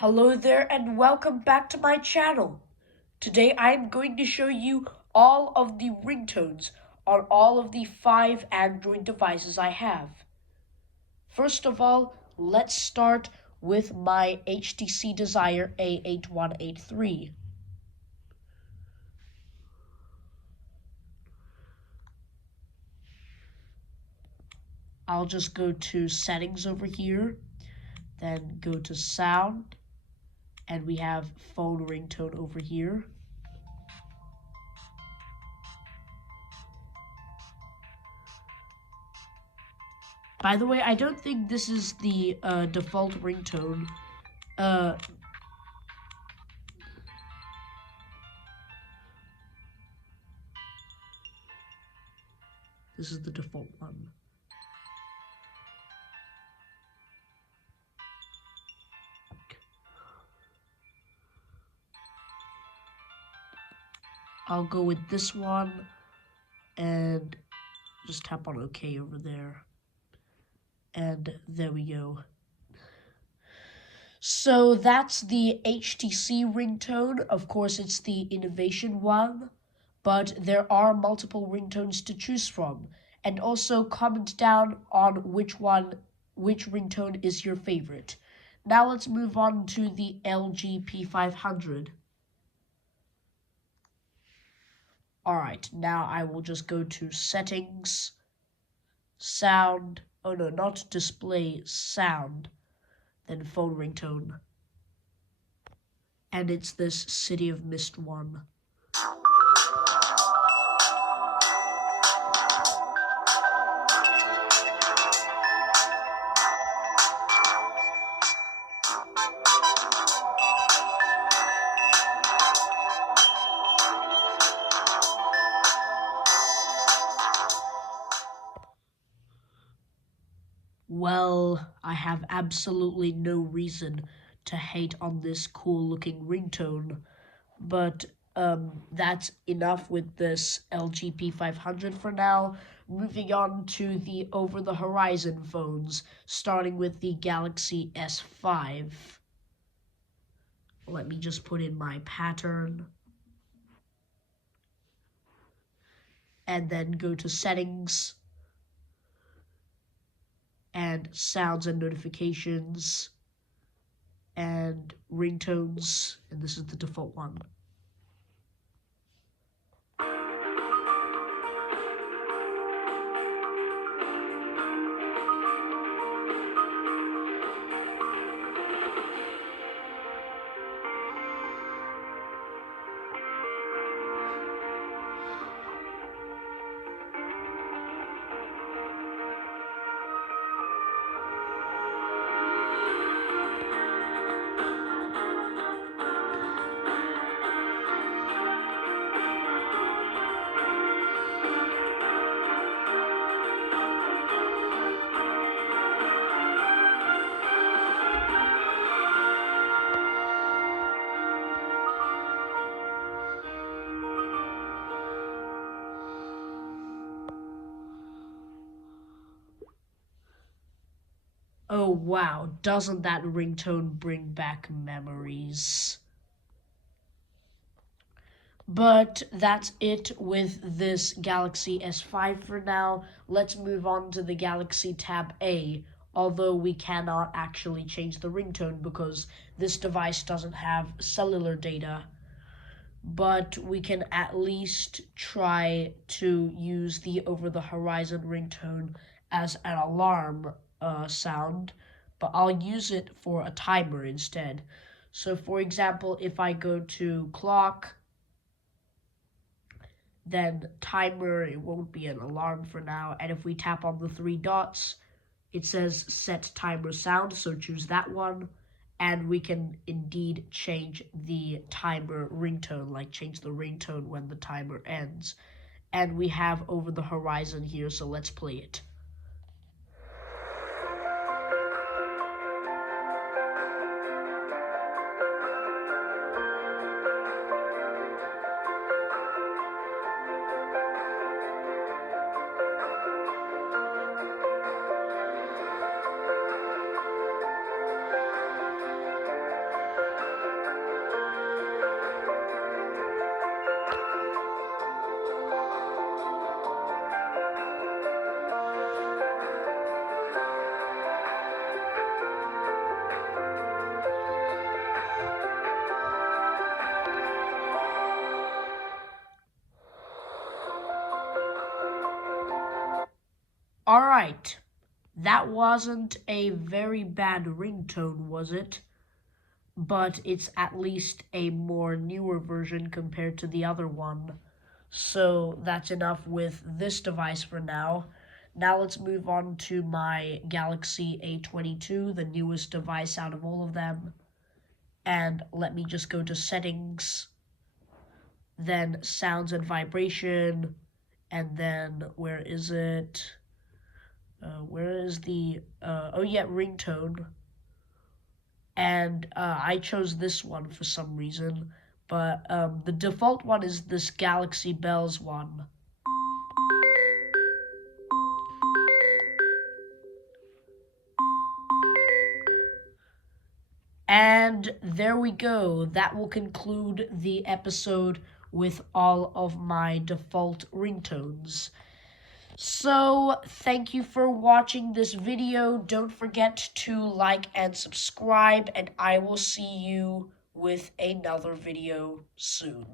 Hello there and welcome back to my channel. Today I am going to show you all of the ringtones on all of the 5 Android devices I have. First of all, let's start with my HTC Desire A8183. I'll just go to settings over here, then go to sound, and we have phone ringtone over here. By the way, I don't think this is the default ringtone. This is the default one. I'll go with this one and just tap on OK over there. And there we go. So that's the HTC ringtone. Of course, it's the innovation one, but there are multiple ringtones to choose from. And also comment down on which ringtone is your favorite. Now let's move on to the LG P500. Alright, now I will just go to settings, sound, oh no, not display, sound, then phone ringtone. And it's this City of Mist one. Well, I have absolutely no reason to hate on this cool looking ringtone, but that's enough with this LG P500 for now. Moving on to the over-the-horizon phones, starting with the Galaxy S5. Let me just put in my pattern. And then go to settings and sounds and notifications and ringtones, and this is the default one. Oh wow, doesn't that ringtone bring back memories? But that's it with this Galaxy S5 for now. Let's move on to the Galaxy Tab A, although we cannot actually change the ringtone because this device doesn't have cellular data. But we can at least try to use the over-the-horizon ringtone as an alarm sound, but I'll use it for a timer instead. So for example, if I go to clock, then timer, it won't be an alarm for now. And if we tap on the 3 dots, it says set timer sound, so choose that one. And we can indeed change the timer ringtone, like change the ringtone when the timer ends. And we have over the horizon here, so let's play it. Alright, that wasn't a very bad ringtone, was it? But it's at least a more newer version compared to the other one. So that's enough with this device for now. Now let's move on to my Galaxy A22, the newest device out of all of them. And let me just go to settings, then sounds and vibration, and then where is it? Where is the, oh yeah, ringtone. And I chose this one for some reason, but the default one is this Galaxy Bells one. And there we go. That will conclude the episode with all of my default ringtones. So, thank you for watching this video. Don't forget to like and subscribe, and I will see you with another video soon.